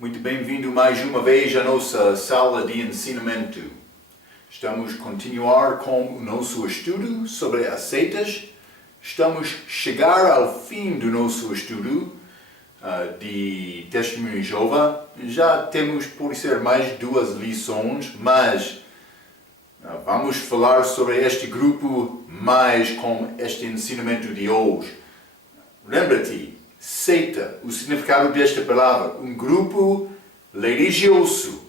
Muito bem-vindo mais uma vez à nossa sala de ensinamento. Estamos a continuar com o nosso estudo sobre as seitas. Estamos a chegar ao fim do nosso estudo de Testemunho de Jeová. Já temos, por ser, mais 2 lições, mas vamos falar sobre este grupo mais com este ensinamento de hoje. Lembra-te, seita, o significado desta palavra, um grupo religioso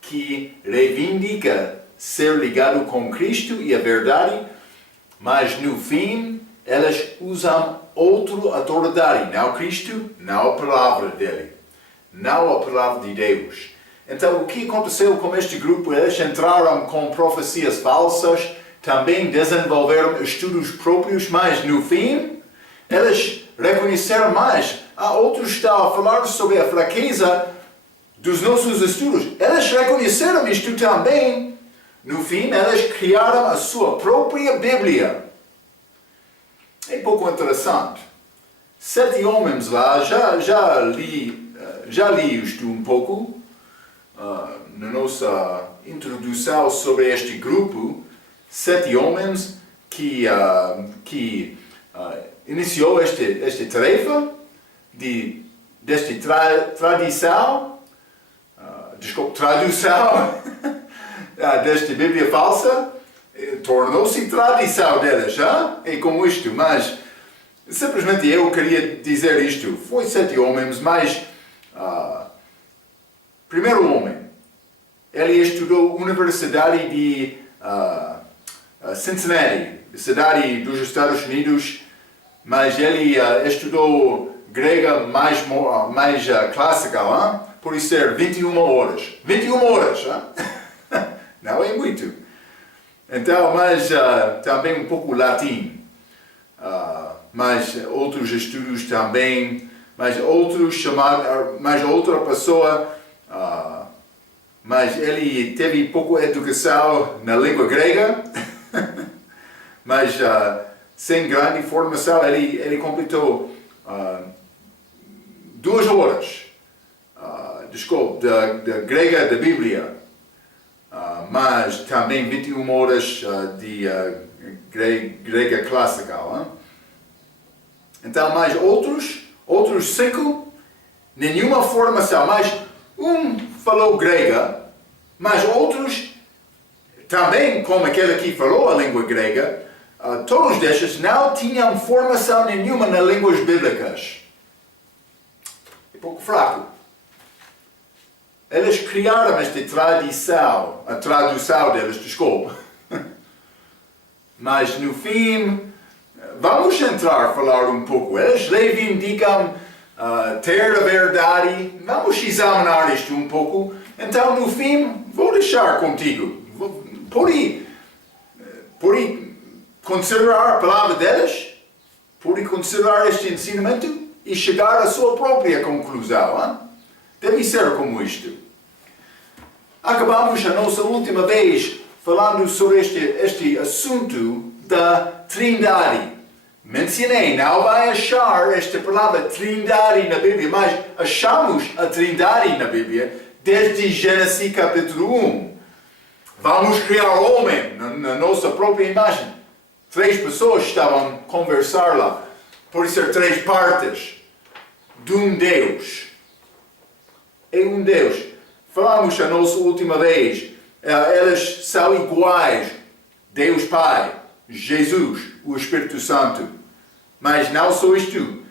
que reivindica ser ligado com Cristo e a verdade, mas no fim elas usam outra autoridade, não Cristo, não a palavra dele, não a palavra de Deus. Então o que aconteceu com este grupo? Eles entraram com profecias falsas, também desenvolveram estudos próprios, mas no fim eles reconheceram mais. Outros estão a falar sobre a fraqueza dos nossos estudos. Eles reconheceram isto também. No fim, eles criaram a sua própria Bíblia. É um pouco interessante. 7 homens lá, já li isto um pouco na nossa introdução sobre este grupo. 7 homens que iniciou esta tarefa tradução desta Bíblia falsa, tornou-se tradição deles, é como isto, mas simplesmente eu queria dizer isto. Foi 7 homens, mas primeiro homem, ele estudou na Universidade de Cincinnati, cidade dos Estados Unidos, mas ele estudou grega mais clássica, por isso ser 21 horas. 21 horas, não é muito. Então, mas também um pouco latim. Mas outros estudos também, mas outra pessoa, mas ele teve pouca educação na língua grega, mas sem grande formação, ele completou 2 horas da grega da Bíblia, mas também 21 horas de grega clássica. Então, mais outros 5, nenhuma formação, mas um falou grega, mas outros também, como aquele que falou a língua grega, todos destes não tinham formação nenhuma nas línguas bíblicas. É pouco fraco. Eles criaram esta tradição, a tradução deles, desculpa. Mas no fim, vamos entrar a falar um pouco. Eles reivindicam ter a verdade. Vamos examinar isto um pouco. Então, no fim, vou deixar contigo. Pode considerar a palavra deles, pode considerar este ensinamento e chegar à sua própria conclusão. Deve ser como isto. Acabamos a nossa última vez falando sobre este assunto da Trindade. Mencionei, não vai achar esta palavra Trindade na Bíblia, mas achamos a Trindade na Bíblia desde Gênesis capítulo 1. Vamos criar homem na nossa própria imagem. 3 pessoas estavam a conversar lá. Por ser 3 partes de um Deus. É um Deus. Falamos a nossa última vez. Eles são iguais. Deus Pai, Jesus, o Espírito Santo. Mas não só isto.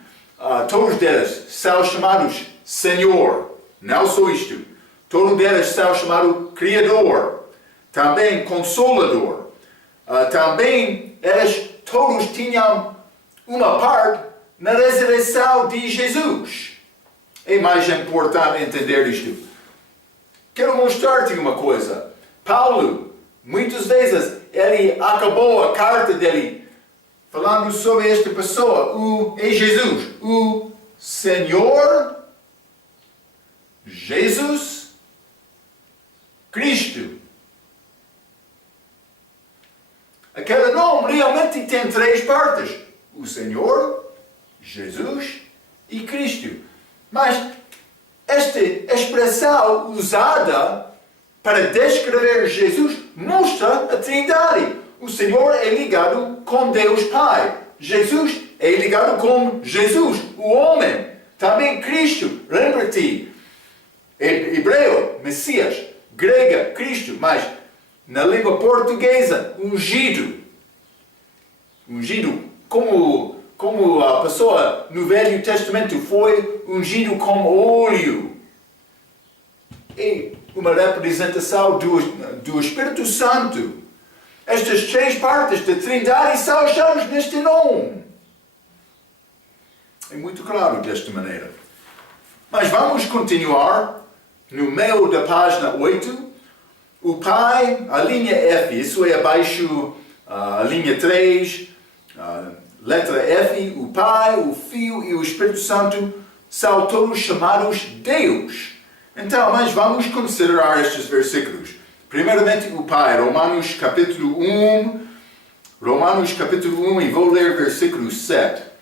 Todos eles são chamados Senhor. Não só isto. Todos eles são chamados Criador. Também Consolador. Também eles todos tinham uma parte na ressurreição de Jesus. É mais importante entender isto. Quero mostrar-te uma coisa. Paulo, muitas vezes, ele acabou a carta dele falando sobre esta pessoa, é Jesus, o Senhor Jesus Cristo. Aquele nome realmente tem 3 partes. O Senhor, Jesus e Cristo. Mas esta expressão usada para descrever Jesus mostra a Trindade. O Senhor é ligado com Deus Pai. Jesus é ligado com Jesus, o homem. Também Cristo, lembra-te. Hebreu, Messias. Grega, Cristo. Mas na língua portuguesa, ungido. Ungido como a pessoa no Velho Testamento foi ungido com óleo. E uma representação do Espírito Santo. Estas três partes da Trindade são achadas neste nome. É muito claro desta maneira. Mas vamos continuar. No meio da página 8, o Pai, a linha F, isso é abaixo a linha 3, letra F, o Pai, o Filho e o Espírito Santo são todos chamados Deus. Então, mas vamos considerar estes versículos. Primeiramente, o Pai, Romanos capítulo 1, e vou ler versículo 7.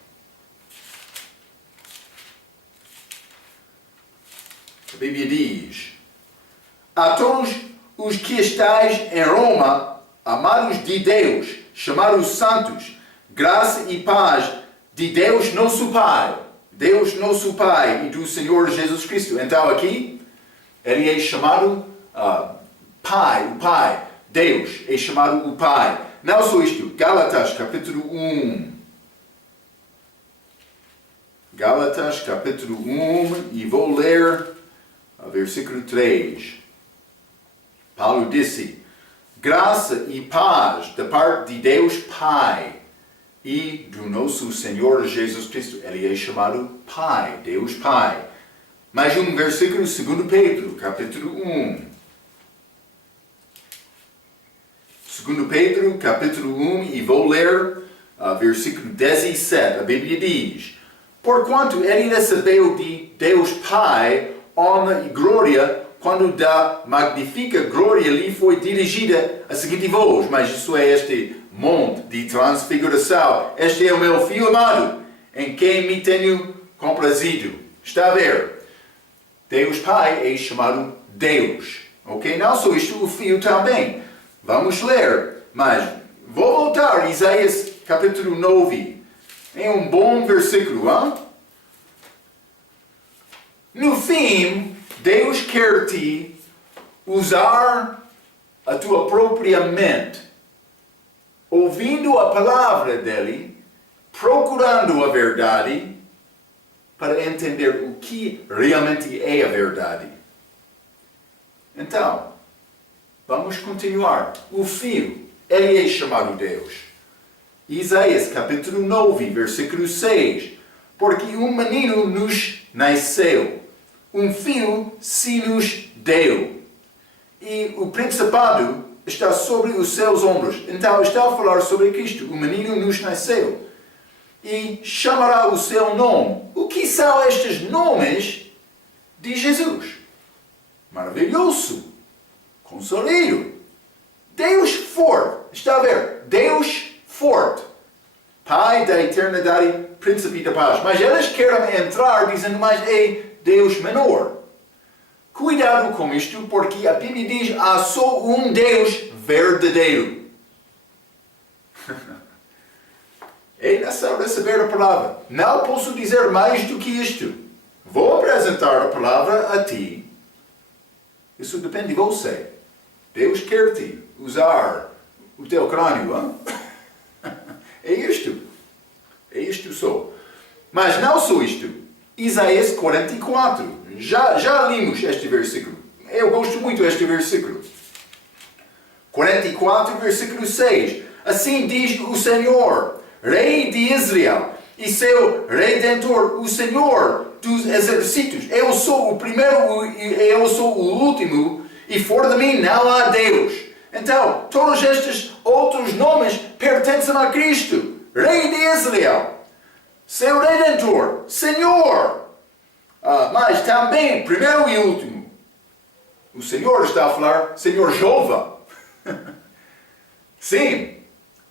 A Bíblia diz: a todos os que estáis em Roma, amados de Deus, chamados santos, graça e paz de Deus nosso Pai, e do Senhor Jesus Cristo. Então aqui, ele é chamado Pai, o Pai. Deus é chamado o Pai. Não só isto, Gálatas capítulo 1. Gálatas capítulo 1 e vou ler versículo 3. Paulo disse: graça e paz da parte de Deus Pai e do nosso Senhor Jesus Cristo. Ele é chamado Pai, Deus Pai. Mais um versículo, 2 Pedro, capítulo 1. 2 Pedro, capítulo 1, e vou ler versículo 17. A Bíblia diz: porquanto ele recebeu de Deus Pai honra e glória, quando da magnífica glória lhe foi dirigida a seguinte voz. Mas isso é este monte de transfiguração. Este é o meu Filho amado, em quem me tenho comprazido. Está a ver? Deus Pai é chamado Deus. Ok? Não só isto, o Filho também. Vamos ler. Mas vou voltar a Isaías capítulo 9. É um bom versículo, hein? No fim, Deus quer te usar a tua própria mente, ouvindo a palavra dele, procurando a verdade, para entender o que realmente é a verdade. Então, vamos continuar. O Filho, ele é chamado Deus. Isaías capítulo 9, versículo 6. Porque um menino nos nasceu, um filho se nos deu, e o principado está sobre os seus ombros. Então está a falar sobre Cristo. O menino nos nasceu e chamará o seu nome. O que são estes nomes de Jesus? Maravilhoso, Conselheiro, Deus forte. Está a ver? Deus forte, Pai da eternidade, Príncipe da paz. Mas eles querem entrar dizendo: mas é Deus menor. Cuidado com isto, porque a Bíblia diz: há só um Deus verdadeiro. É necessário receber a palavra. Não posso dizer mais do que isto. Vou apresentar a palavra a ti. Isso depende de você. Deus quer te usar o teu crânio. Hein? É isto. É isto só. Mas não só isto. Isaías 44. Já limos este versículo. Eu gosto muito deste versículo. 44, versículo 6. Assim diz o Senhor, Rei de Israel, e seu Redentor, o Senhor dos exércitos. Eu sou o primeiro e eu sou o último, e fora de mim não há Deus. Então, todos estes outros nomes pertencem a Cristo. Rei de Israel, seu Redentor, Senhor. Mas também, primeiro e último, o Senhor está a falar, Senhor Jeová. Sim,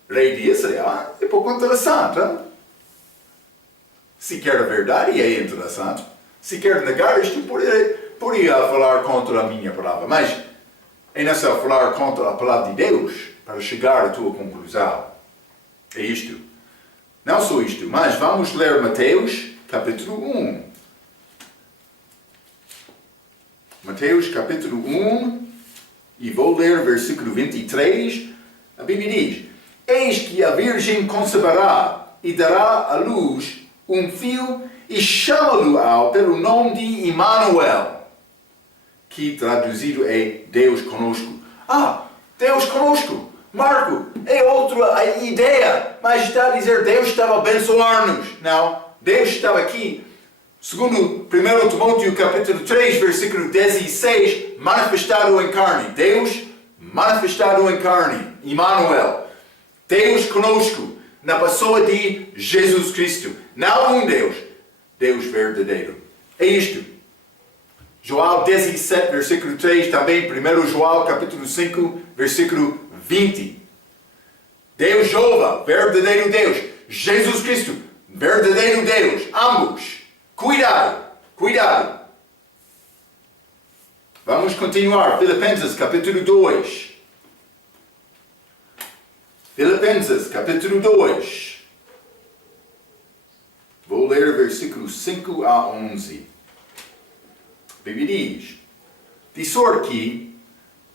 Rei de Israel é pouco interessante. Hein? Se quer a verdade, é interessante. Se quer negar isto, poderia falar contra a minha palavra, mas é necessário falar contra a palavra de Deus para chegar à tua conclusão. É isto. Não só isto, mas vamos ler Mateus, capítulo 1. Mateus, capítulo 1, e vou ler versículo 23. A Bíblia diz: Eis que a Virgem conceberá e dará à luz um filho e chama-lo pelo nome de Emmanuel, que traduzido é Deus conosco. Deus conosco! Marco, é outra ideia, mas está a dizer Deus estava a abençoar-nos. Não, Deus estava aqui, segundo 1 Timóteo capítulo 3, versículo 16, manifestado em carne. Deus manifestado em carne, Emmanuel. Deus conosco, na pessoa de Jesus Cristo. Não um Deus, Deus verdadeiro. É isto. João 17, versículo 3, também 1 João capítulo 5, versículo 20. Deus Jeová, verdadeiro Deus. Jesus Cristo, verdadeiro Deus. Ambos. Cuidado, cuidado. Vamos continuar. Filipenses capítulo 2. Filipenses capítulo 2. Vou ler versículos 5 a 11. A Bíblia diz: De sorte que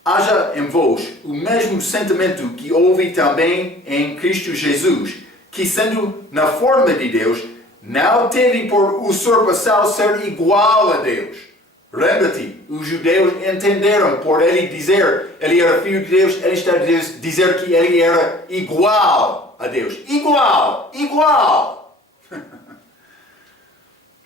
haja em vós o mesmo sentimento que houve também em Cristo Jesus, que sendo na forma de Deus, não teve por usurpação ser igual a Deus. Lembra-te, os judeus entenderam por ele dizer, ele era filho de Deus, ele está a dizer que ele era igual a Deus. Igual, igual.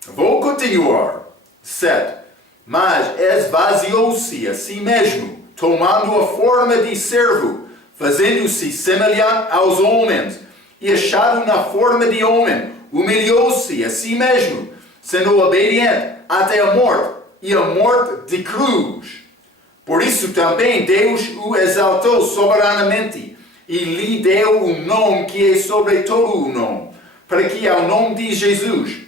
Vou continuar. 7. Mas esvaziou-se a si mesmo, tomando a forma de servo, fazendo-se semelhante aos homens, e achado na forma de homem, humilhou-se a si mesmo, sendo obediente até a morte, e a morte de cruz. Por isso também Deus o exaltou soberanamente, e lhe deu um nome que é sobre todo o nome, para que ao nome de Jesus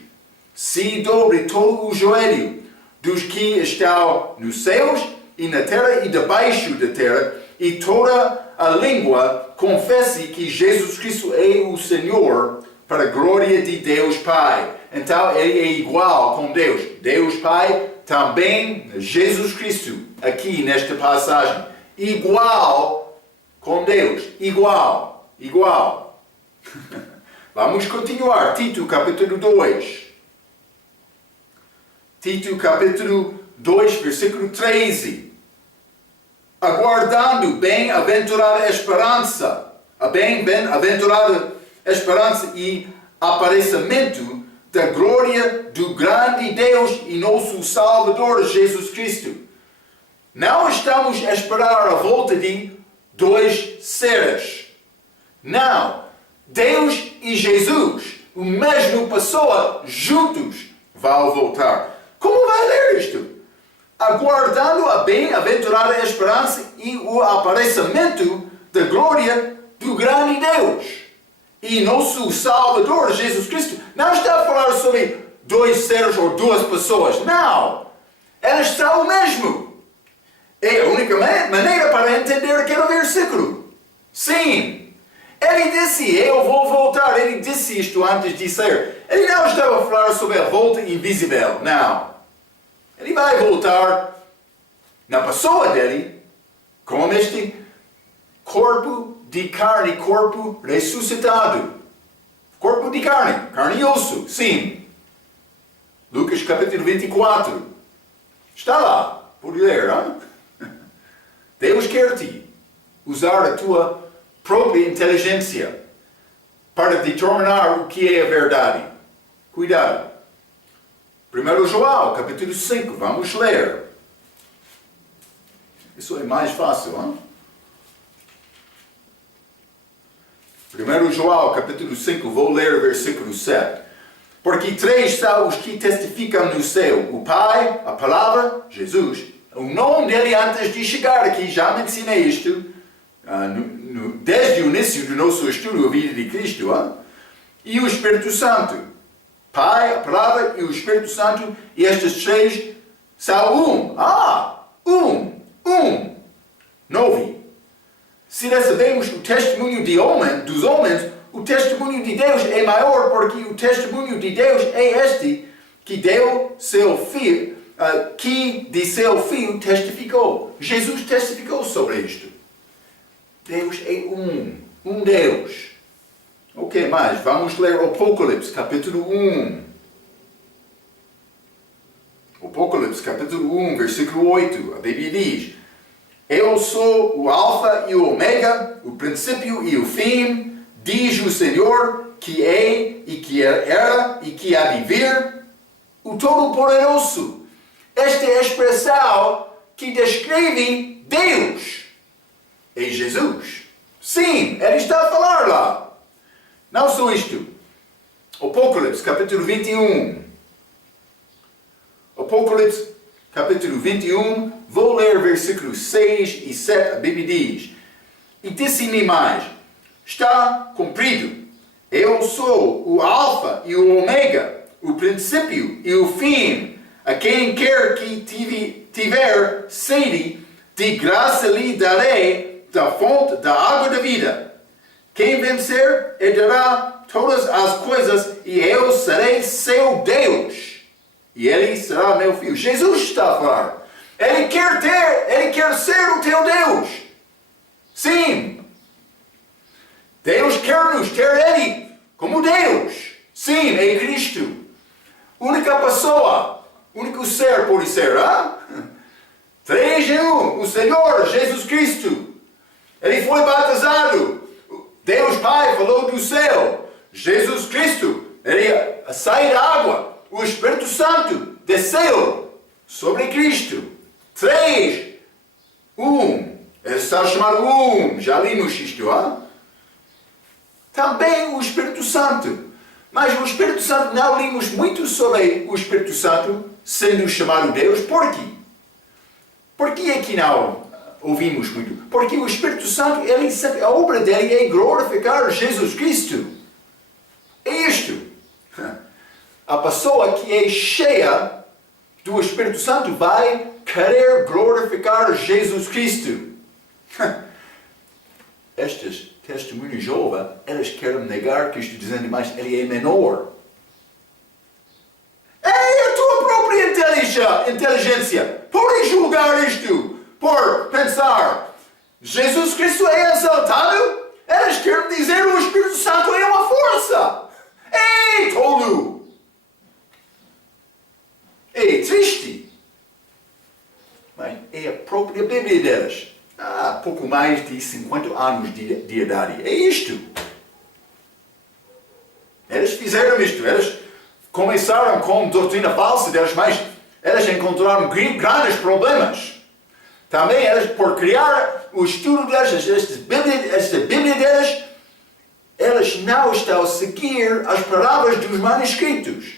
se dobre todo o joelho, dos que estão nos céus e na terra e debaixo da terra, e toda a língua confesse que Jesus Cristo é o Senhor, para a glória de Deus Pai. Então ele é igual com Deus. Deus Pai, também Jesus Cristo, aqui nesta passagem, igual com Deus. Igual, igual. Vamos continuar. Tito capítulo 2. Tito capítulo 2, versículo 13. Aguardando bem-aventurada esperança, a bem-aventurada esperança e aparecimento da glória do grande Deus e nosso Salvador Jesus Cristo. Não estamos a esperar a volta de dois seres. Não. Deus e Jesus, a mesma pessoa, juntos, vão voltar. Como vai ler isto? Aguardando a bem-aventurada esperança e o aparecimento da glória do grande Deus e nosso Salvador Jesus Cristo. Não está a falar sobre dois seres ou duas pessoas. Não! Eles são o mesmo. É a única maneira para entender aquele versículo. Sim! Ele disse, eu vou voltar. Ele disse isto antes de ser. Ele não estava a falar sobre a volta invisível. Não. Ele vai voltar na pessoa dele com este corpo de carne, corpo ressuscitado. Corpo de carne, carne e osso, sim. Lucas capítulo 24. Está lá, pode ler, hein? Deus quer te usar a tua própria inteligência para determinar o que é a verdade. Cuidado. 1 João, capítulo 5, vamos ler. Isso é mais fácil, hein? 1 João, capítulo 5, vou ler o versículo 7. Porque três são os que testificam no céu: o Pai, a Palavra, Jesus, o nome dele antes de chegar aqui, já mencionei isto, desde o início do nosso estudo, a vida de Cristo, hein? E o Espírito Santo. Pai, a Palavra e o Espírito Santo, e estes três são um. Não vi. Se recebemos o testemunho dos homens, o testemunho de Deus é maior, porque o testemunho de Deus é este, que deu seu filho, que de seu filho testificou. Jesus testificou sobre isto. Deus é um Deus. O que mais? Vamos ler Apocalipse, capítulo 1. Apocalipse, capítulo 1, versículo 8. A Bíblia diz: Eu sou o Alfa e o Ômega, o princípio e o fim, diz o Senhor, que é e que era e que há de vir, o Todo-Poderoso. Esta é a expressão que descreve Deus. É Jesus. Sim, ele está a falar lá. Não só isto. Apocalipse, capítulo 21. Apocalipse, capítulo 21. Vou ler versículos 6 e 7. A Bíblia diz: E disse-me mais: Está cumprido. Eu sou o Alfa e o Ômega, o princípio e o fim. A quem quer que tiver sede, de graça lhe darei da fonte da água da vida. Quem vencer herdará todas as coisas, e eu serei seu Deus, e ele será meu filho. Jesus está a falar. Ele quer ser o teu Deus. Sim. Deus quer-nos ter ele como Deus. Sim, é Cristo. Única pessoa, único ser pode ser, Três em um, o Senhor Jesus Cristo. Ele foi batizado. Deus Pai falou do céu. Jesus Cristo, ele sai da água. O Espírito Santo desceu sobre Cristo. Três. Ele está chamado já limos isto, Também o Espírito Santo. Mas o Espírito Santo, não limos muito sobre o Espírito Santo sendo chamado Deus. Por quê? Por que é que não ouvimos muito? Porque o Espírito Santo, a obra dele é glorificar Jesus Cristo. É isto. A pessoa que é cheia do Espírito Santo vai querer glorificar Jesus Cristo. Estes testemunhos de Jeová, eles querem negar Cristo, dizendo mais, ele é menor. É a tua própria inteligência. Podes julgar isto por pensar, Jesus Cristo é exaltado? Eles querem dizer o Espírito Santo é uma força. É tolo. É triste. Mas é a própria Bíblia deles. Há pouco mais de 50 anos de idade. É isto. Eles fizeram isto. Eles começaram com doutrina falsa deles, mas eles encontraram grandes problemas. Também eles, por criar o estudo deles, esta Bíblia deles, eles não estão a seguir as palavras dos manuscritos.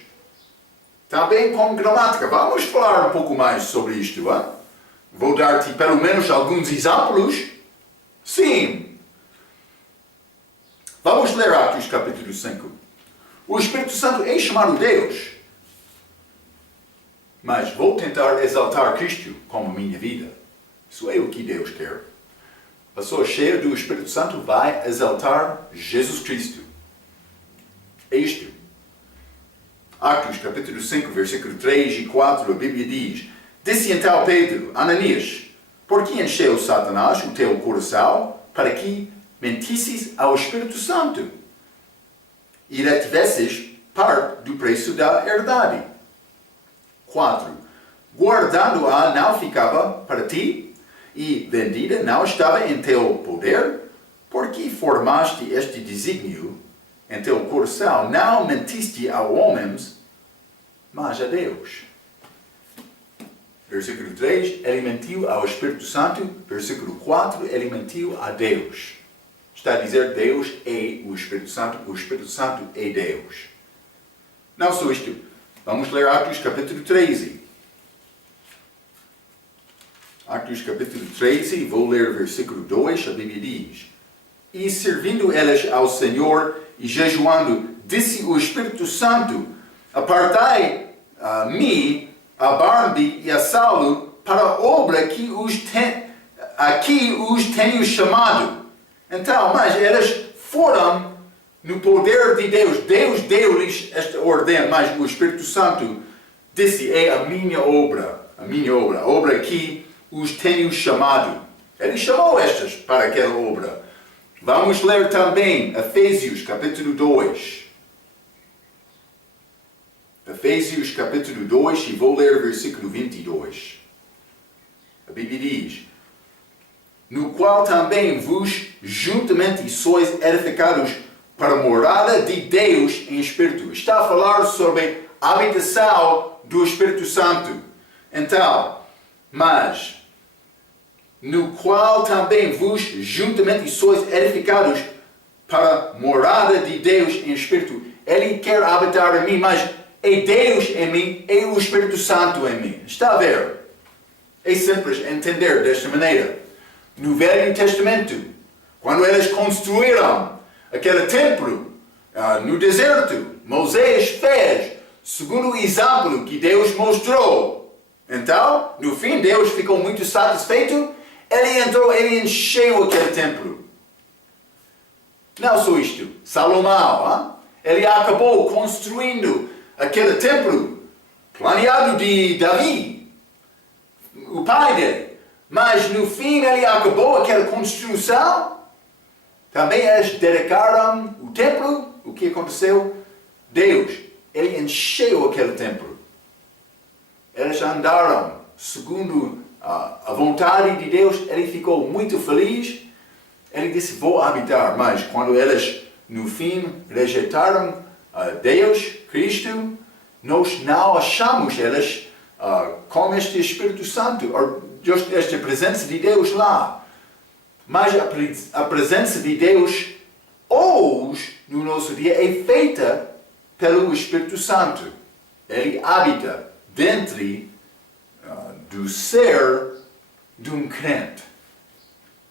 Também com gramática. Vamos falar um pouco mais sobre isto, Vou dar-te pelo menos alguns exemplos. Sim. Vamos ler Atos capítulo 5. O Espírito Santo é chamado Deus. Mas vou tentar exaltar Cristo como minha vida. Isso é o que Deus quer. A pessoa cheia do Espírito Santo vai exaltar Jesus Cristo. É isto. Atos capítulo 5, versículo 3 e 4, a Bíblia diz: Disse então Pedro, Ananias, por que encheu Satanás o teu coração para que mentisses ao Espírito Santo e retivesses parte do preço da herdade? 4. Guardando-a não ficava para ti e vendida não estava em teu poder? Por que formaste este desígnio em teu coração? Não mentiste a homens, mas a Deus. Versículo 3, ele mentiu ao Espírito Santo. Versículo 4, ele mentiu a Deus. Está a dizer, Deus é o Espírito Santo é Deus. Não só isto. Vamos ler Atos capítulo 13. Atos capítulo 13, vou ler versículo 2, a Bíblia diz: E servindo eles ao Senhor e jejuando, disse o Espírito Santo Apartai a mim, a Barnabe e a Saulo para a obra que aqui os tenho chamado. Então, mas eles foram no poder de Deus. Deus deu-lhes esta ordem, mas o Espírito Santo disse, é a minha obra, a obra que os tenho chamado. Ele chamou estas para aquela obra. Vamos ler também Efésios capítulo 2. Efésios capítulo 2 e vou ler o versículo 22. A Bíblia diz, no qual também vos juntamente sois edificados para a morada de Deus em Espírito. Está a falar sobre a habitação do Espírito Santo. Então, mas, no qual também vos juntamente sois edificados para a morada de Deus em Espírito. Ele quer habitar em mim, mas é Deus em mim, é o Espírito Santo em mim. Está a ver? É simples entender desta maneira. No Velho Testamento, quando eles construíram aquele templo no deserto, Moisés fez segundo o exemplo que Deus mostrou. Então, no fim, Deus ficou muito satisfeito. Ele entrou, ele encheu aquele templo. Não só isto, Salomão, ele acabou construindo aquele templo planeado de Davi, o pai dele. Mas no fim ele acabou aquela construção. Também eles dedicaram o templo. O que aconteceu? Deus, ele encheu aquele templo. Eles andaram segundo a vontade de Deus. Ele ficou muito feliz. Ele disse, vou habitar. Mas quando eles no fim rejeitaram Deus, Cristo, nós não achamos eles com este Espírito Santo, esta presença de Deus lá. Mas a presença de Deus hoje, no nosso dia, é feita pelo Espírito Santo. Ele habita dentro do ser de um crente.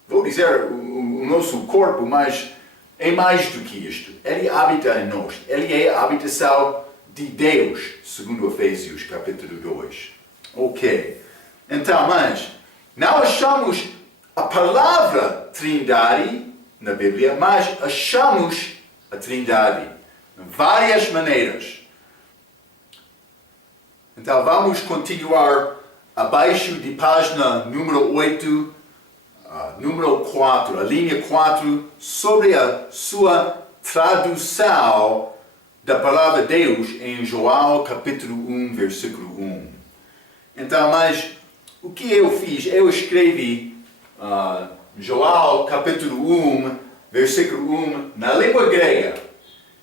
Vou dizer o nosso corpo, mas é mais do que isto. Ele habita em nós. Ele é a habitação de Deus, segundo Efésios capítulo 2. Ok. Então, mas não achamos a palavra Trindade na Bíblia, mas achamos a Trindade de várias maneiras. Então vamos continuar abaixo de página número 8, número 4, a linha 4, sobre a sua tradução da palavra Deus em João capítulo 1, versículo 1. Então, mas o que eu fiz? Eu escrevi João capítulo 1, versículo 1 na língua grega.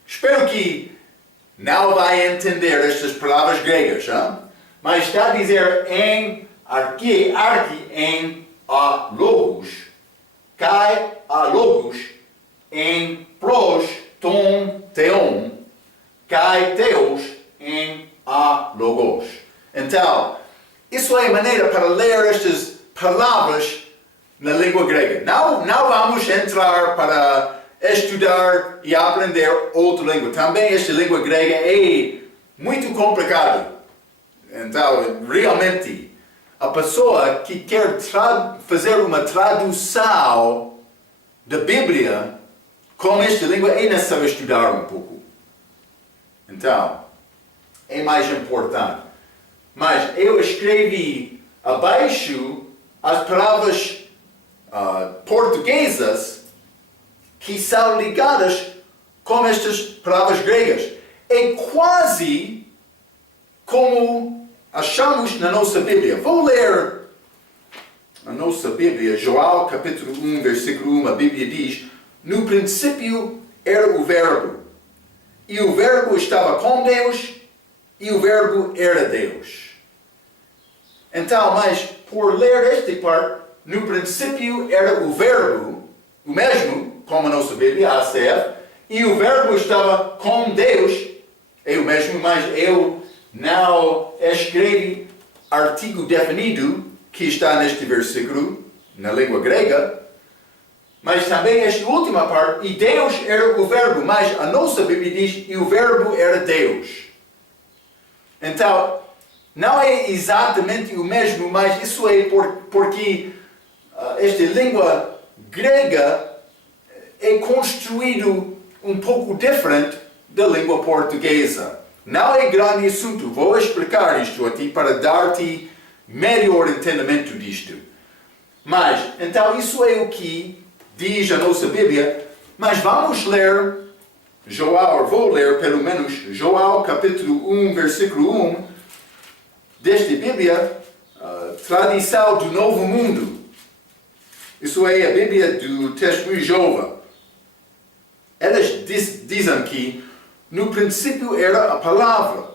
Espero que não vai entender estas palavras gregas, mas está a dizer em arque em a logos, kai a logos, em pros ton theon, kai theos em a logos. Então, isso é a maneira para ler estas palavras na língua grega. Não vamos entrar para estudar e aprender outra língua. Também esta língua grega é muito complicada. Então, realmente, a pessoa que quer fazer uma tradução da Bíblia com esta língua é necessário estudar um pouco. Então, é mais importante. Mas eu escrevi abaixo as palavras portuguesas que são ligadas com estas palavras gregas. É quase como achamos na nossa Bíblia. Vou ler a nossa Bíblia, João capítulo 1, versículo 1, a Bíblia diz, no princípio era o Verbo, e o Verbo estava com Deus, e o Verbo era Deus. Então, mas por ler esta parte, no princípio era o Verbo, o mesmo, como a nossa Bíblia, a ser, e o Verbo estava com Deus, é o mesmo, mas eu não escrevi artigo definido que está neste versículo, na língua grega, mas também esta última parte, e Deus era o Verbo, mas a nossa Bíblia diz, e o Verbo era Deus. Então, não é exatamente o mesmo, mas isso é porque esta língua grega é construído um pouco diferente da língua portuguesa. Não é grande assunto, vou explicar isto a ti para dar-te melhor entendimento disto. Mas, então, isso é o que diz a nossa Bíblia, mas vamos ler João, vou ler pelo menos João capítulo 1, versículo 1, desta Bíblia, tradição do Novo Mundo. Isso é a Bíblia do Testemunho de Jeová. Elas dizem que no princípio era a palavra,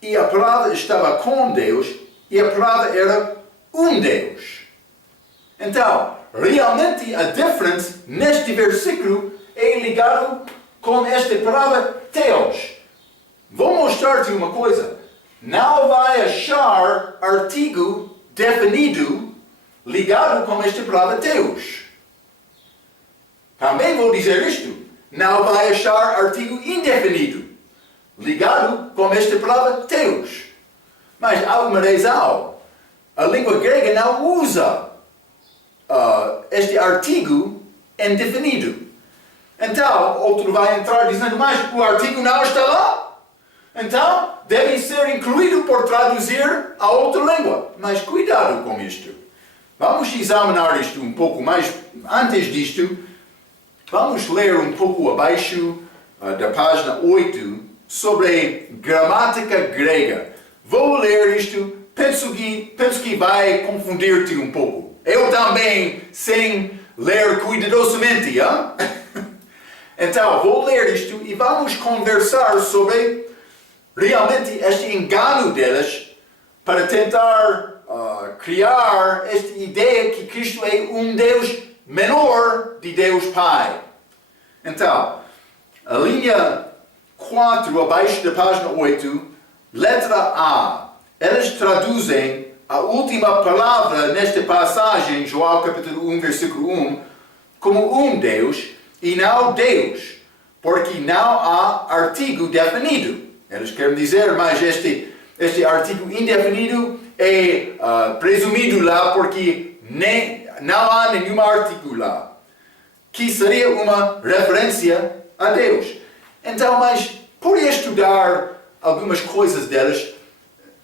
e a palavra estava com Deus, e a palavra era um Deus. Então, realmente a diferença neste versículo é ligado com esta palavra Theos. Vou mostrar-te uma coisa. Não vai achar artigo definido ligado com esta palavra Theos. Também vou dizer isto. Não vai achar artigo indefinido ligado com esta palavra Theos. Mas há uma razão. A língua grega não usa este artigo indefinido. Então, outro vai entrar dizendo, mas o artigo não está lá. Então, deve ser incluído por traduzir a outra língua. Mas cuidado com isto. Vamos examinar isto um pouco mais. Antes disto, vamos ler um pouco abaixo da página 8 sobre gramática grega. Vou ler isto, penso que vai confundir-te um pouco. Eu também, sem ler cuidadosamente, Então, vou ler isto e vamos conversar sobre realmente este engano delas para tentar criar esta ideia que Cristo é um Deus menor de Deus Pai. Então, a linha 4 abaixo da página 8, letra A, elas traduzem a última palavra nesta passagem, João capítulo 1, versículo 1, como um Deus e não Deus, porque não há artigo definido. Eles querem dizer, mas este artigo indefinido é presumido lá porque não há nenhum artigo lá, que seria uma referência a Deus. Então, mas por estudar algumas coisas delas,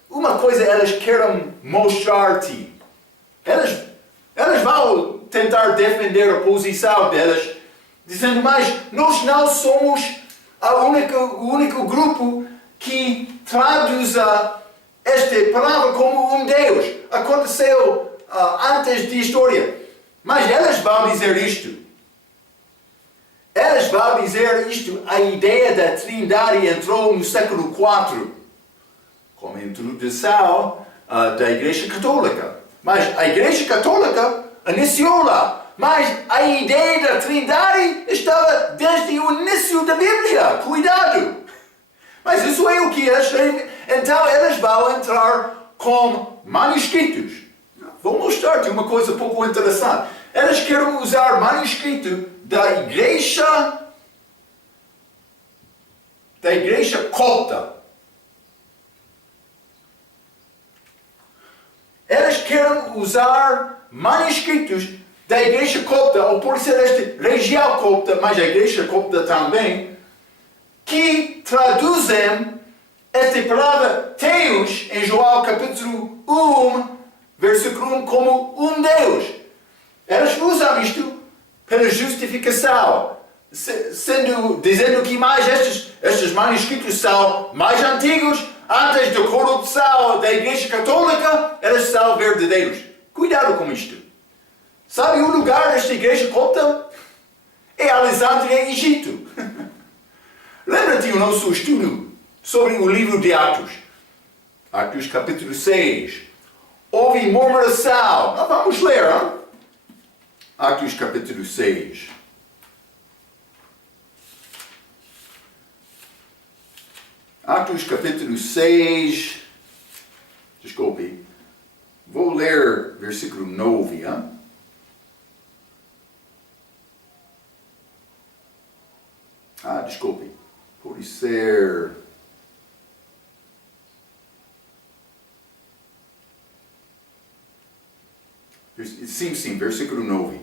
uma coisa elas querem mostrar-te. Elas vão tentar defender a posição delas, dizendo, mas nós não somos o único grupo que traduz esta palavra como um Deus. Aconteceu antes de história. Mas elas vão dizer isto. Elas vão dizer isto, a ideia da Trindade entrou no século IV, como introdução da Igreja Católica. Mas a Igreja Católica iniciou lá. Mas a ideia da Trindade estava desde o início da Bíblia. Cuidado! Mas isso é o que elas... Então elas vão entrar com manuscritos. Vou mostrar-te uma coisa pouco interessante. Elas querem usar manuscrito da igreja copta. Elas querem usar manuscritos da igreja copta, ou pode ser esta região copta, mas a igreja copta também, que traduzem esta palavra Theos em João capítulo 1, versículo 1, como um Deus. Elas usam isto pela justificação, dizendo que mais estes manuscritos são mais antigos, antes da corrupção da Igreja Católica, eles são verdadeiros. Cuidado com isto. Sabe o lugar desta igreja copta? É Alexandria, Egito. Lembra-te o nosso estudo sobre o livro de Atos. Atos capítulo 6. Houve murmuração. Vamos ler, hein? Atos capítulo 6. Atos capítulo 6. Desculpe. Vou ler versículo 9. Hein? Desculpe. Pode ser Sim, versículo 9.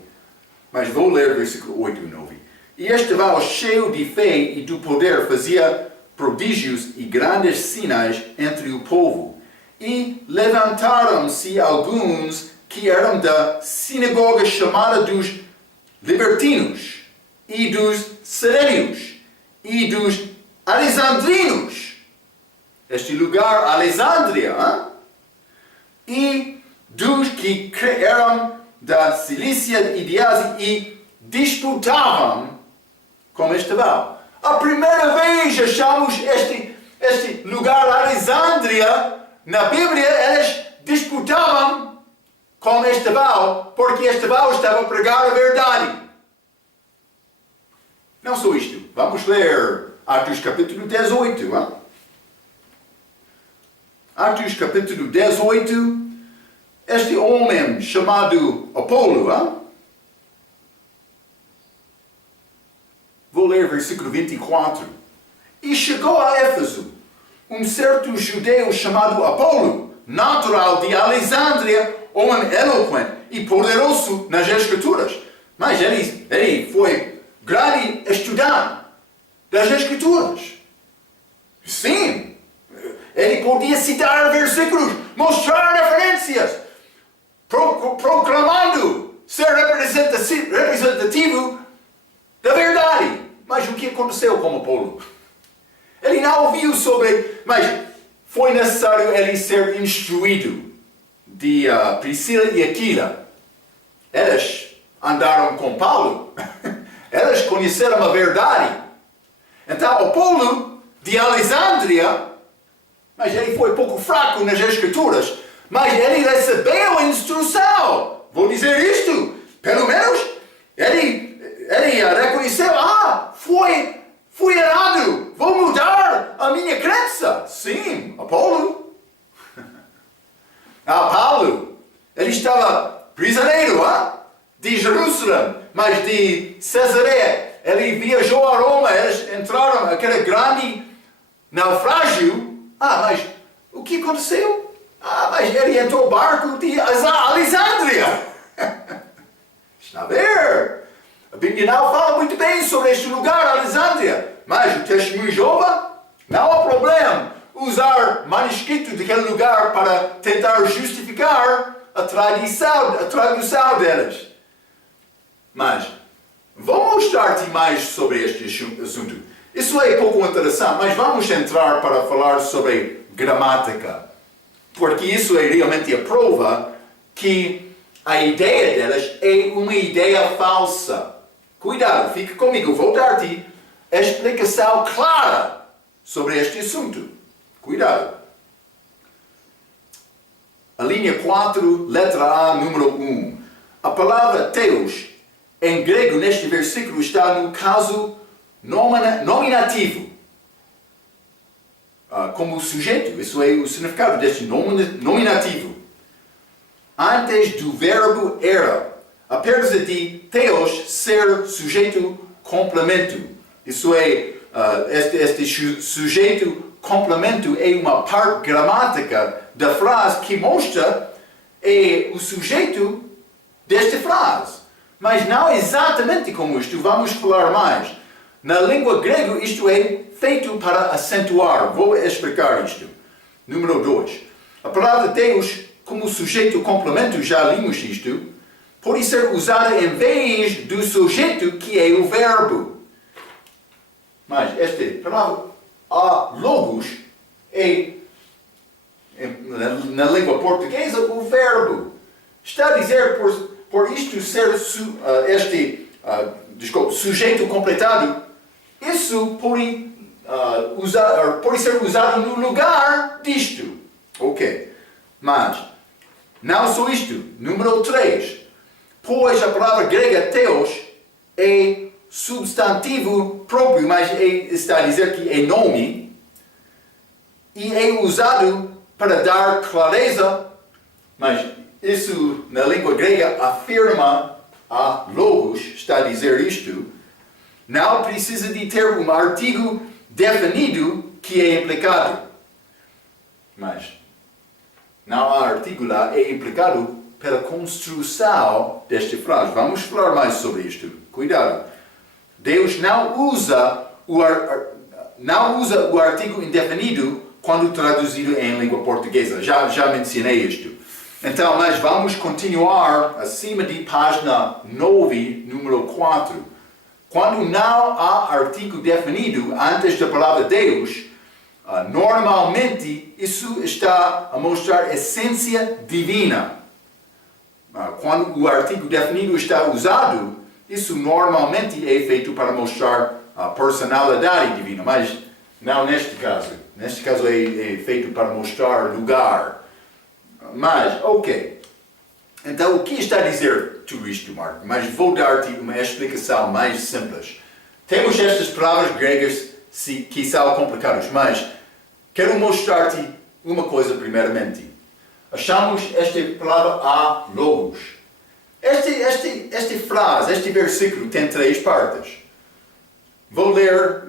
Mas vou ler versículo 8 e 9. E Estevão, cheio de fé e do poder, fazia prodígios e grandes sinais entre o povo. E levantaram-se alguns que eram da sinagoga chamada dos libertinos, e dos serénios, e dos alexandrinos. Este lugar, Alexandria, hein? E dos que eram da Cilícia e de Ásia e disputavam com Estevão. A primeira vez achamos este lugar, Alexandria, na Bíblia, eles disputavam com Estevão, porque Estevão estava a pregar a verdade. Não só isto. Vamos ler Atos capítulo 18. Hein? Atos capítulo 18. Este homem chamado Apolo, vou ler versículo 24. E chegou a Éfeso um certo judeu chamado Apolo, natural de Alexandria, homem eloquente e poderoso nas Escrituras. Mas ele foi grande estudante das Escrituras. Sim, ele podia citar versículos, mostrar referências, proclamando ser representativo da verdade. Mas o que aconteceu com Apolo? Ele não ouviu sobre, mas foi necessário ele ser instruído de Priscila e Aquila. Eles andaram com Paulo. Eles conheceram a verdade. Então Apolo de Alexandria, mas ele foi pouco fraco nas Escrituras, mas ele recebeu a instrução. Vou dizer isto, pelo menos ele reconheceu, fui errado, vou mudar a minha crença. Sim, Apolo. Paulo, ele estava prisioneiro de Jerusalém, mas de Cesareia. Ele viajou a Roma, eles entraram naquele grande naufrágio. Mas o que aconteceu? Mas ele entrou no barco de Alexandria. Está a ver? A Bíblia não fala muito bem sobre este lugar, Alexandria. Mas o testemunho de Jeová, não há problema usar manuscrito daquele lugar para tentar justificar a tradução deles. Mas vou mostrar-te mais sobre este assunto. Isso é pouco interessante, mas vamos entrar para falar sobre gramática. Porque isso é realmente a prova que a ideia deles é uma ideia falsa. Cuidado, fique comigo, vou dar-te a explicação clara sobre este assunto. Cuidado. A linha 4, letra A, número 1. A palavra Theos, em grego, neste versículo, está no caso nominativo. Como sujeito, isso é o significado deste nominativo. Antes do verbo era. Apesar de Theos ser sujeito complemento. Isso é, este sujeito complemento é uma parte gramática da frase que mostra o sujeito desta frase. Mas não exatamente como isto, vamos falar mais. Na língua grega isto é feito para acentuar. Vou explicar isto. Número 2. A palavra Deus como sujeito complemento, já limos isto, pode ser usada em vez do sujeito que é o verbo. Mas esta palavra logos é, na língua portuguesa, o verbo. Está a dizer, por isto ser sujeito completado, isso pode ser usado no lugar disto. Ok. Mas, não só isto. Número 3. Pois a palavra grega Theos é substantivo próprio, mas está a dizer que é nome, e é usado para dar clareza, mas isso na língua grega afirma a logos, está a dizer isto, não precisa de ter um artigo definido que é implicado. Mas não há artigo lá, é implicado pela construção desta frase. Vamos falar mais sobre isto. Cuidado. Deus não usa o artigo indefinido quando traduzido em língua portuguesa. Já mencionei isto. Então, mas vamos continuar acima de página 9, número 4. Quando não há artigo definido antes da palavra Deus, normalmente isso está a mostrar essência divina. Quando o artigo definido está usado, isso normalmente é feito para mostrar a personalidade divina, mas não neste caso. Neste caso é feito para mostrar lugar. Mas, ok. Então, o que está a dizer tudo isto, Marco? Mas vou dar-te uma explicação mais simples. Temos estas palavras gregas que são complicadas, mas quero mostrar-te uma coisa primeiramente. Achamos esta palavra logos. Esta frase, este versículo tem 3 partes. Vou ler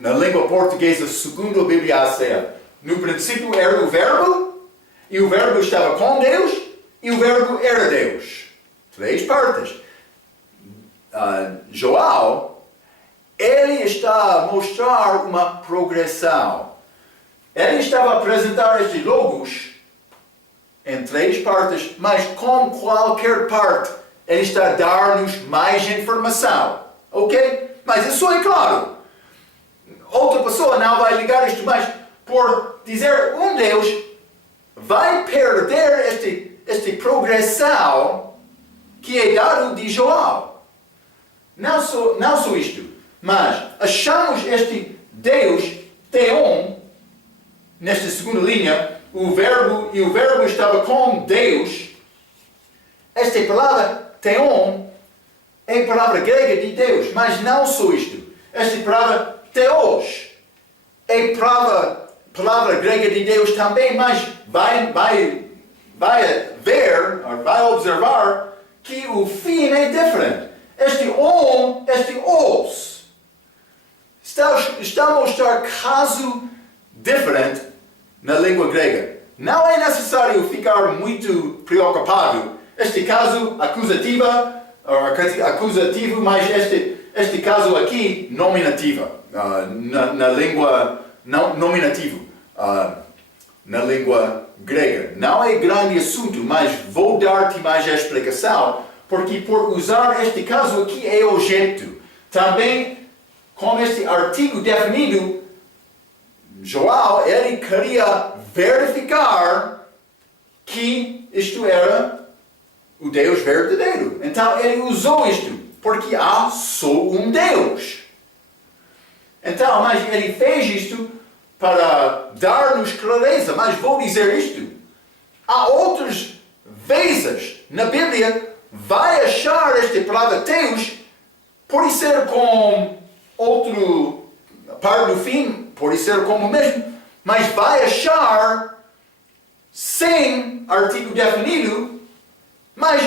na língua portuguesa segundo a Bíblia ACA. No princípio era o verbo, e o verbo estava com Deus, e o verbo era Deus. 3 partes. João, ele está a mostrar uma progressão. Ele estava a apresentar este logos em 3 partes, mas com qualquer parte ele está a dar-nos mais informação. Ok? Mas isso é claro. Outra pessoa não vai ligar isto, mas por dizer um Deus, vai perder esta progressão que é dado de João. Não só isto, mas achamos este Deus, Theon, nesta segunda linha, o verbo estava com Deus. Esta palavra Theon é a palavra grega de Deus, mas não só isto. Esta palavra Theos é a palavra grega de Deus também, mas vai observar que o fim é diferente. Este os, está a mostrar caso diferente na língua grega. Não é necessário ficar muito preocupado. Este caso acusativo, mas este caso aqui nominativa, na língua nominativo, na língua grega. Não é grande assunto, mas vou dar-te mais explicação, porque por usar este caso aqui é objeto. Também, com este artigo definido, João, ele queria verificar que isto era o Deus verdadeiro. Então ele usou isto, porque há só um Deus. Então, mas ele fez isto para dar-nos clareza. Mas vou dizer isto. Há outras vezes na Bíblia vai achar esta palavra Deus, pode ser com outro par do fim, pode ser como o mesmo, mas vai achar sem artigo definido, mas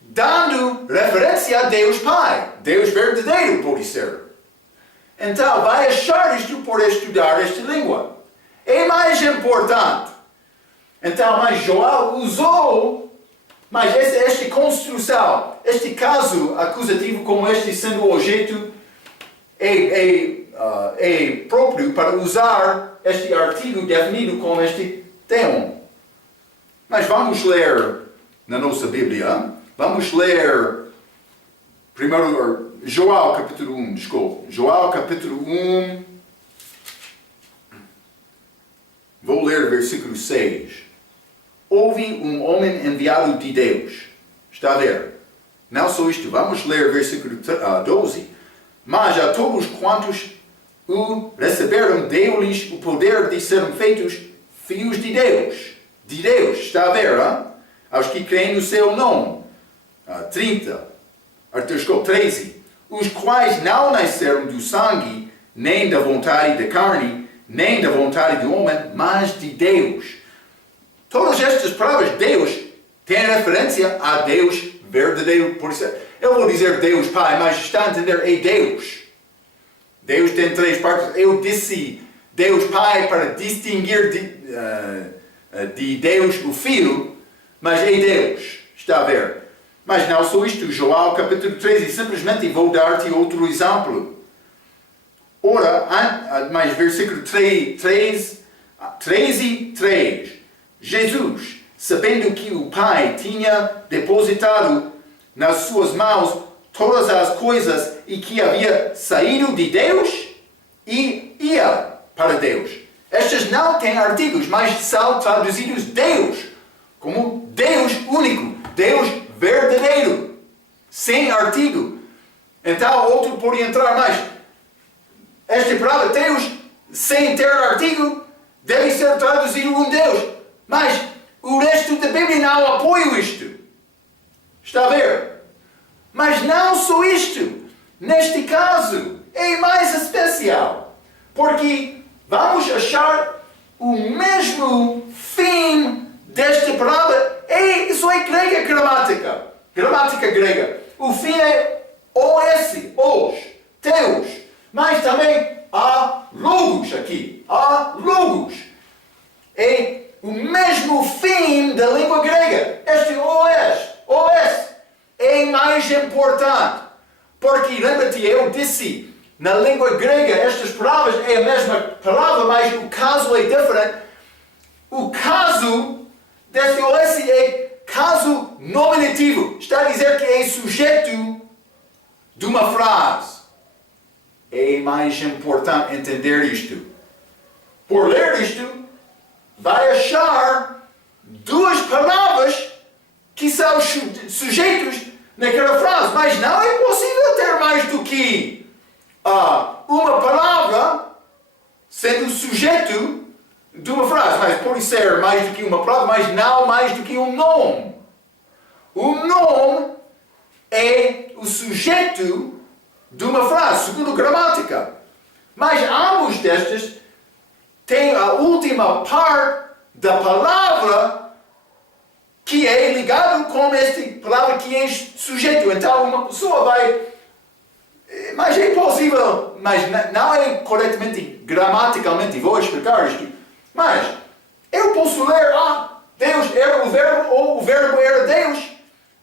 dando referência a Deus Pai. Deus verdadeiro pode ser. Então, vai achar isto por estudar esta língua. É mais importante. Então, mas João usou, mas esta construção, este caso acusativo como este sendo objeto, é próprio para usar este artigo definido como este Theon. Mas vamos ler na nossa Bíblia, vamos ler primeiro João capítulo 1, desculpe. João capítulo 1, vou ler versículo 6. Houve um homem enviado de Deus. Está a ver? Não só isto, vamos ler versículo 12. Mas a todos quantos o receberam, deu-lhes o poder de serem feitos filhos de Deus. De Deus, está a ver? Hein? Aos que creem no seu nome. 13. Os quais não nasceram do sangue, nem da vontade da carne, nem da vontade do homem, mas de Deus. Todas estas palavras, Deus, têm referência a Deus verdadeiro. Por isso, eu vou dizer Deus Pai, mas está a entender, é Deus. Deus tem 3 partes. Eu disse Deus Pai para distinguir de Deus o Filho, mas é Deus. Está a ver? Mas não só isto, João capítulo 3, e simplesmente vou dar-te outro exemplo. Ora, mais versículo 3 e 3. Jesus, sabendo que o Pai tinha depositado nas suas mãos todas as coisas e que havia saído de Deus e ia para Deus. Estes não têm artigos, mas são traduzidos Deus, como Deus único, Deus verdadeiro, sem artigo. Então outro pode entrar, mas esta palavra Deus, sem ter artigo, deve ser traduzido um Deus. Mas o resto da Bíblia não apoia isto. Está a ver? Mas não só isto. Neste caso, é mais especial. Porque vamos achar o mesmo fim desta palavra. Isso é grega gramática. Gramática grega. O fim é os, teus. Mas também há logos aqui. Há logos. É o mesmo fim da língua grega. Este os, é mais importante. Porque, lembra-te, eu disse, na língua grega, estas palavras é a mesma palavra, mas o caso é diferente. O caso deste os é caso nominativo. Está a dizer que é sujeito de uma frase. É mais importante entender isto. Por ler isto, vai achar duas palavras que são sujeitos naquela frase, mas não é possível ter mais do que uma palavra sendo sujeito de uma frase. Mas pode ser mais do que uma palavra, mas não mais do que um nome. O nome é o sujeito de uma frase, segundo a gramática. Mas ambos destes têm a última parte da palavra que é ligado com esta palavra que é sujeito. Então uma pessoa vai... Mas é possível, mas não é corretamente, gramaticalmente, vou explicar isto. Mas eu posso ler, Deus era o verbo, ou o verbo era Deus.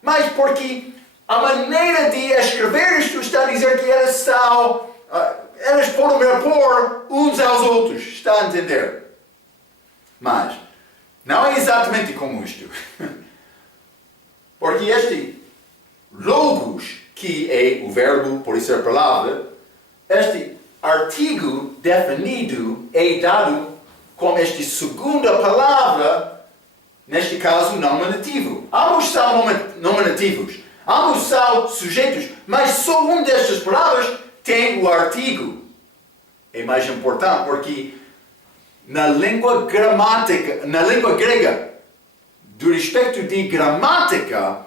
Mas porque a maneira de escrever isto está a dizer que eles podem repor uns aos outros. Está a entender? Mas não é exatamente como isto. Porque este logos, que é o verbo, por isso é a palavra, este artigo definido é dado como esta segunda palavra, neste caso nominativo. Ambos são nominativos, ambos são sujeitos, mas só uma destas palavras tem o artigo. É mais importante porque na língua grega, do respeito de gramática,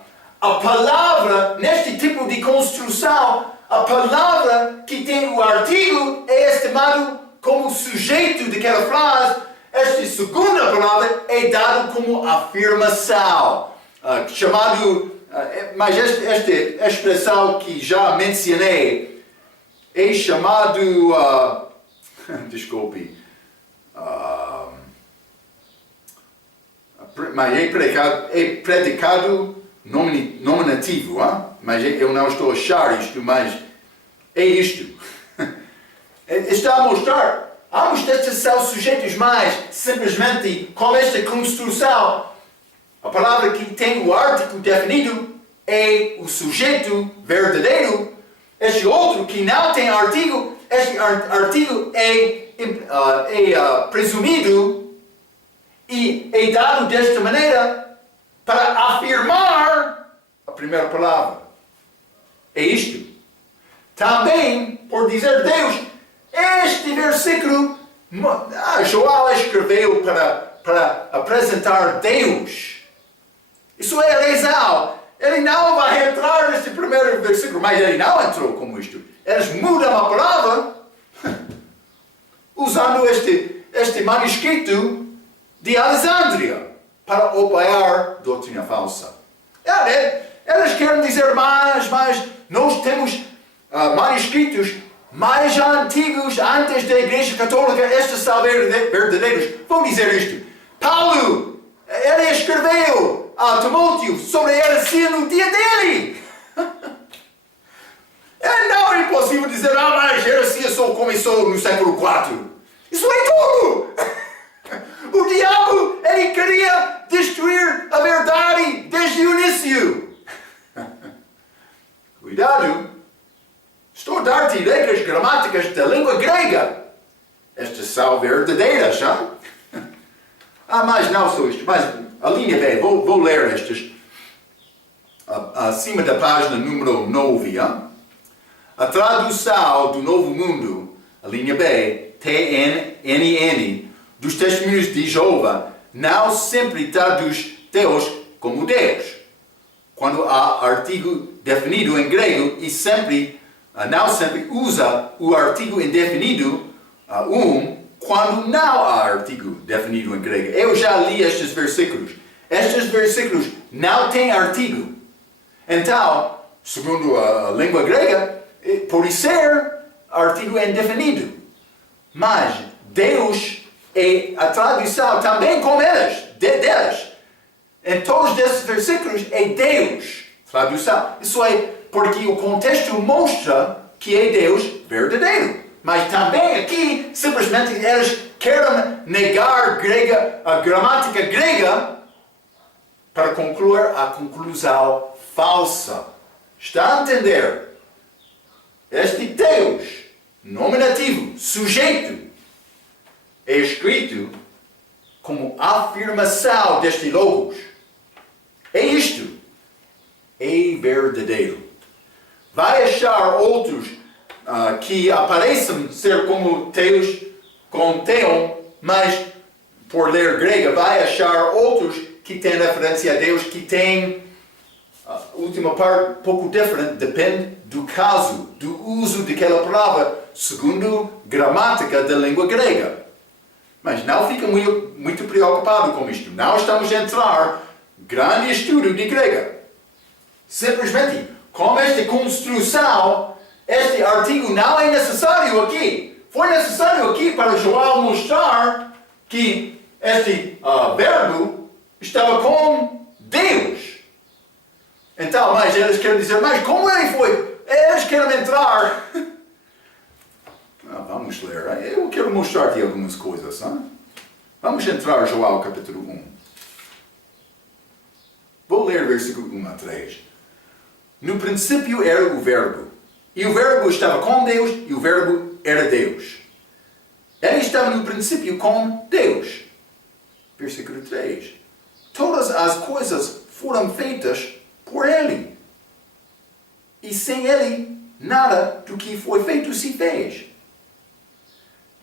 a palavra, neste tipo de construção, a palavra que tem o artigo é estimado como sujeito daquela frase. Esta segunda palavra é dada como afirmação, mas esta expressão que já mencionei é chamado, desculpe, mas é predicado nominativo, mas eu não estou a achar isto, mas é isto. Está a mostrar, ambos destes são sujeitos, mas simplesmente com esta construção, a palavra que tem o artigo definido é o sujeito verdadeiro. Este outro que não tem artigo, este artigo é presumido e é dado desta maneira para afirmar a primeira palavra. É isto. Também, por dizer Deus, este versículo, João escreveu para apresentar Deus. Isso é a razão. Ele não vai entrar neste primeiro versículo, mas ele não entrou como isto. Eles mudam a palavra usando este manuscrito de Alexandria para apoiar doutrina falsa. Eles querem dizer mas nós temos manuscritos mais antigos antes da Igreja Católica, estes são verdadeiros. Vou dizer isto. Paulo ele escreveu a Timóteo sobre a heresia no dia dele. Não é impossível dizer, mas a heresia só começou no século IV. Isso é tudo! O diabo, ele queria destruir a verdade desde o início. Cuidado! Estou a dar-te regras gramáticas da língua grega. Estas são verdadeiras, hein? Mas não só isto. Mas a linha B, vou ler estas. Acima da página número 9, hein? A tradução do Novo Mundo, a linha B, TNNN, dos Testemunhos de Jeová, não sempre traduz Deus como Deus. Quando há artigo definido em grego e não sempre usa o artigo indefinido, quando não há artigo definido em grego. Eu já li estes versículos. Estes versículos não têm artigo. Então, segundo a língua grega, pode ser artigo indefinido. Mas Deus é a tradução também como delas. Em todos esses versículos é Deus, tradução. Isso é porque o contexto mostra que é Deus verdadeiro. Mas também aqui, simplesmente, eles querem negar a gramática grega para concluir a conclusão falsa. Está a entender? Este Deus, nominativo, sujeito, é escrito como afirmação deste logos. É isto. É verdadeiro. Vai achar outros que parecem ser como Deus com Theon, mas por ler grega vai achar outros que têm referência a Deus, que têm a última parte pouco diferente, depende do caso, do uso daquela palavra, segundo gramática da língua grega. Mas não fica muito preocupado com isto. Não estamos a entrar em grande estudo de grega. Simplesmente, com esta construção, este artigo não é necessário aqui. Foi necessário aqui para João mostrar que este verbo estava com Deus. Então, mas eles querem dizer, mas como ele foi? Eles querem entrar. Vamos ler. Eu quero mostrar-te algumas coisas. Hein? Vamos entrar em João capítulo 1. Vou ler versículo 1 a 3. No princípio era o verbo. E o verbo estava com Deus e o verbo era Deus. Ele estava no princípio com Deus. Versículo 3. Todas as coisas foram feitas por Ele. E sem Ele, nada do que foi feito se fez.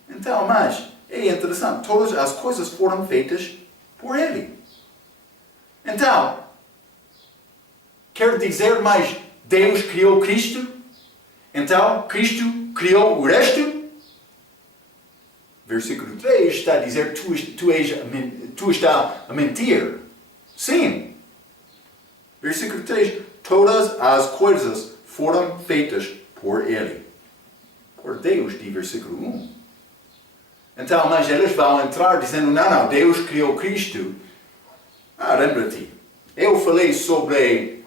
Então, mas é interessante. Todas as coisas foram feitas por Ele. Então, quer dizer, mas Deus criou Cristo? Então, Cristo criou o resto? Versículo 3 está a dizer, tu estás a mentir. Sim. Versículo 3, todas as coisas foram feitas por Ele. Por Deus, de versículo 1. Então, mas eles vão entrar dizendo, não, Deus criou Cristo. Lembra-te, eu falei sobre,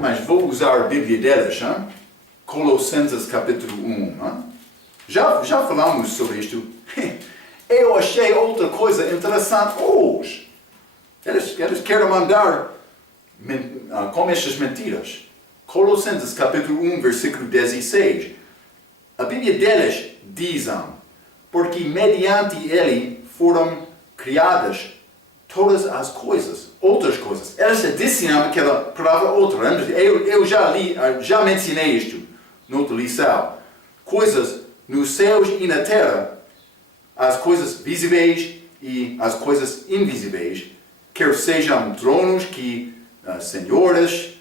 mas vou usar a Bíblia deles, hein? Colossenses capítulo 1. Hein? Já falamos sobre isto. Eu achei outra coisa interessante hoje. Eles querem mandar com estas mentiras. Colossenses capítulo 1, versículo 16. A Bíblia deles dizem, porque mediante ele foram criadas todas as coisas, outras coisas. Eles adicionam aquela palavra outra. Eu já mencionei isto noutra lição. Coisas nos céus e na terra, as coisas visíveis e as coisas invisíveis, quer sejam tronos, senhores,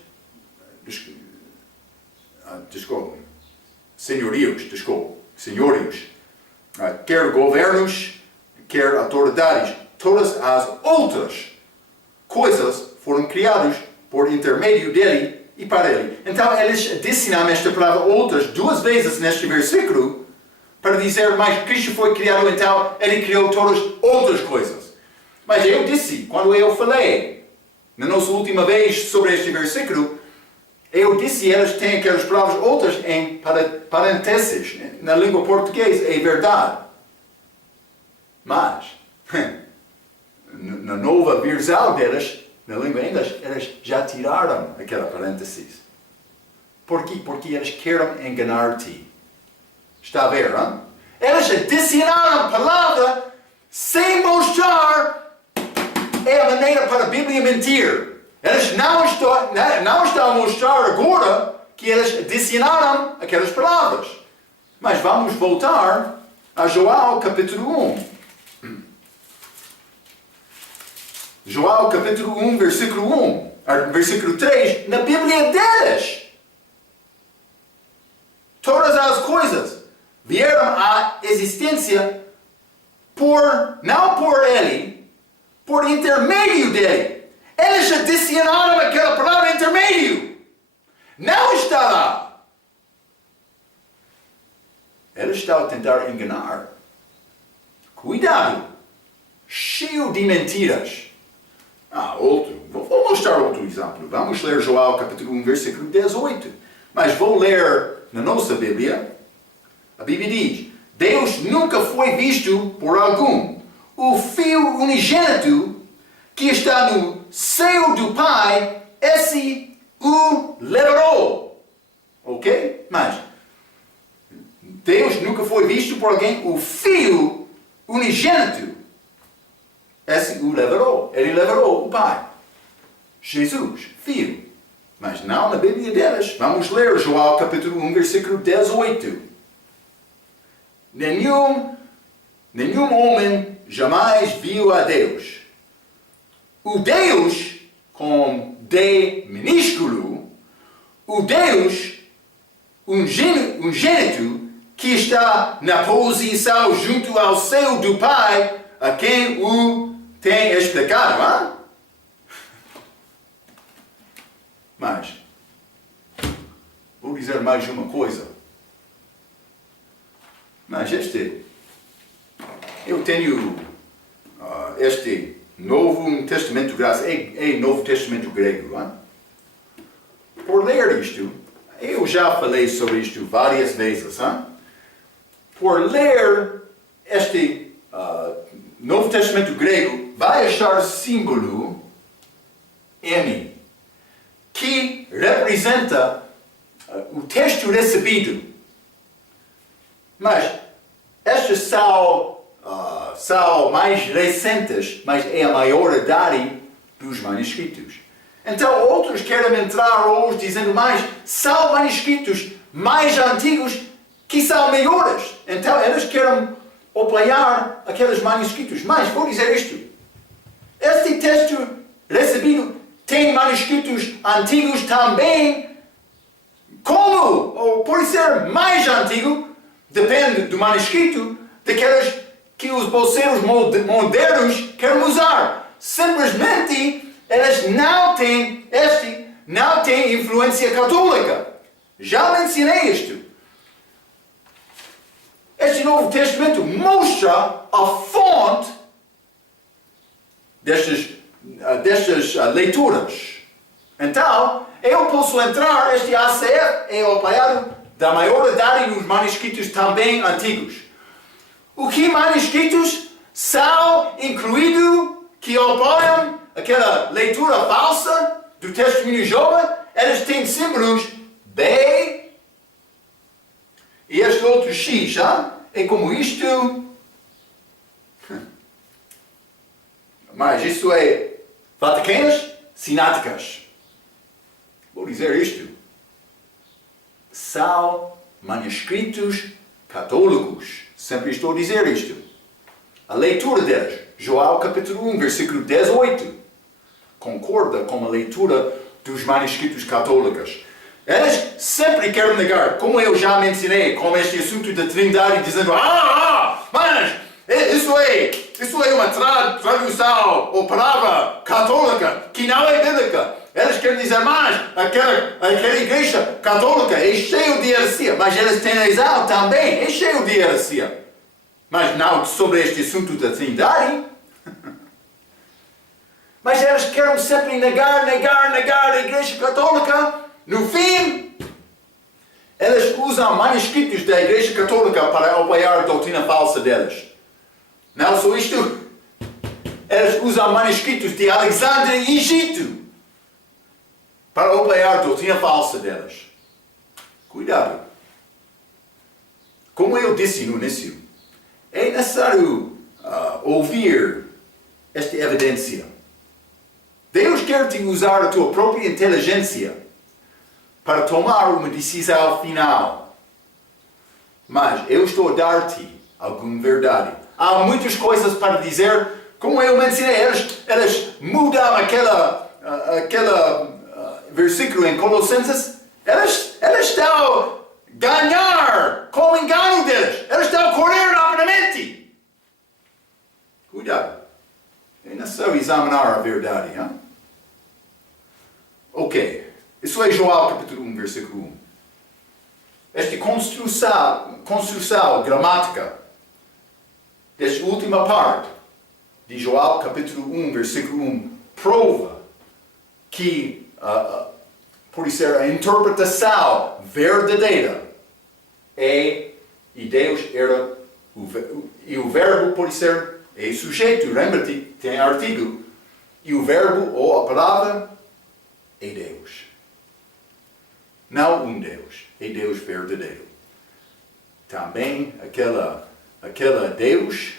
senhorios, quer governos, quer autoridades, todas as outras coisas foram criadas por intermédio dele e para ele. Então eles adicionam esta palavra outras duas vezes neste versículo para dizer, mas Cristo foi criado, então ele criou todas outras coisas. Mas eu disse, quando eu falei, na nossa última vez, sobre este versículo, eu disse que elas têm aquelas palavras outras em parênteses. Na língua portuguesa é verdade. Mas, na nova versão delas, na língua inglesa, elas já tiraram aquela parênteses. Por quê? Porque elas querem enganar-te. Está a ver, hein? Elas adicionaram a palavra sem mostrar é a maneira para a Bíblia mentir. Elas não estão a mostrar agora que elas adicionaram aquelas palavras. Mas vamos voltar a João capítulo 1. João capítulo 1, versículo 1, versículo 3, na Bíblia delas. Todas as coisas vieram à existência não por ele, por intermédio dele. Eles adicionaram aquela palavra intermédio. Não está lá. Eles estão a tentar enganar. Cuidado. Cheio de mentiras. Vou mostrar outro exemplo. Vamos ler João capítulo 1, versículo 18. Mas vou ler na nossa Bíblia. A Bíblia diz: Deus nunca foi visto por algum. O Filho unigênito que está no seio do Pai, esse o liberou. Ok? Mas Deus nunca foi visto por alguém. O Filho unigênito, esse o liberou. Ele liberou o Pai. Jesus, Filho. Mas não na Bíblia delas. Vamos ler João capítulo 1, versículo 18. Nenhum homem jamais viu a Deus. O Deus, com D minúsculo, o Deus unigênito, que está na posição junto ao seio do Pai, a quem o tem explicado, hein? Mas, vou dizer mais uma coisa. Mas eu tenho este Novo Testamento Graça, é Novo Testamento grego. Hein? Por ler isto, eu já falei sobre isto várias vezes. Hein? Por ler este Novo Testamento grego, vai achar símbolo M, que representa o texto recebido. Mas estas são mais recentes, mas é a maioridade dos manuscritos. Então outros querem entrar hoje dizendo mais, são manuscritos mais antigos que são melhores. Então eles querem apoiar aqueles manuscritos. Mas vou dizer isto. Este texto recebido tem manuscritos antigos também. Como? Ou por ser mais antigo, depende do manuscrito, daqueles que os bolseiros modernos querem usar. Simplesmente, eles não têm influência católica. Já mencionei isto. Este Novo Testamento mostra a fonte destas leituras. Então, eu posso entrar, este ACF é apoiado da maioridade dos manuscritos também antigos. O que manuscritos são incluídos que apoiam aquela leitura falsa do testemunho de Jeová? Eles têm símbolos B e este outro X, hein? É como isto. Mas isso é vaticanas sináticas. Vou dizer isto. São manuscritos católicos. Sempre estou a dizer isto. A leitura deles, João capítulo 1, versículo 18, concorda com a leitura dos manuscritos católicos. Eles sempre querem negar, como eu já mencionei, com este assunto da Trindade, dizendo, mas isso é uma tradução ou palavra católica que não é bíblica. Eles querem dizer mais, aquela igreja católica é cheia de heresia, mas eles têm razão também, é cheio de heresia. Mas não sobre este assunto da Trindade. querem sempre negar a Igreja Católica. No fim, eles usam manuscritos da Igreja Católica para apoiar a doutrina falsa deles. Não só isto, eles usam manuscritos de Alexandre e Egito para apoiar a doutrina falsa deles. Cuidado. Como eu disse no início, é necessário ouvir esta evidência. Deus quer te usar a tua própria inteligência para tomar uma decisão final. Mas eu estou a dar-te alguma verdade. Há muitas coisas para dizer, como eu mencionei, eles mudam aquele versículo em Colossenses, eles estão a ganhar com o engano deles, eles estão a correr rapidamente. Cuidado, é necessário examinar a verdade. Hein? Ok, isso é Joel capítulo 1, versículo 1. Esta construção gramática desta última parte de Joel capítulo 1, versículo 1, prova que, por ser a interpretação verdadeira, e Deus era e o verbo pode ser sujeito, lembra-te, tem artigo, e o verbo ou a palavra é Deus. Não um Deus, é Deus verdadeiro. Também aquele Deus,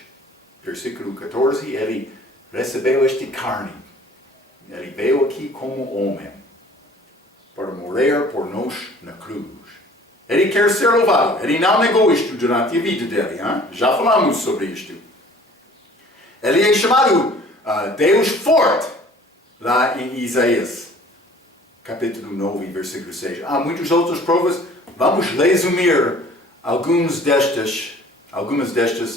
versículo 14, ele recebeu esta carne. Ele veio aqui como homem para morrer por nós na cruz. Ele quer ser louvado. Ele não negou isto durante a vida dele. Hein? Já falamos sobre isto. Ele é chamado Deus forte lá em Isaías, capítulo 9, versículo 6. Há muitas outras provas. Vamos resumir algumas destas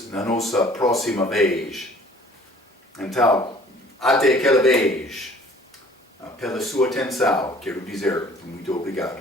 na nossa próxima vez. Então, até aquela vez, pela sua atenção, quero dizer muito obrigado.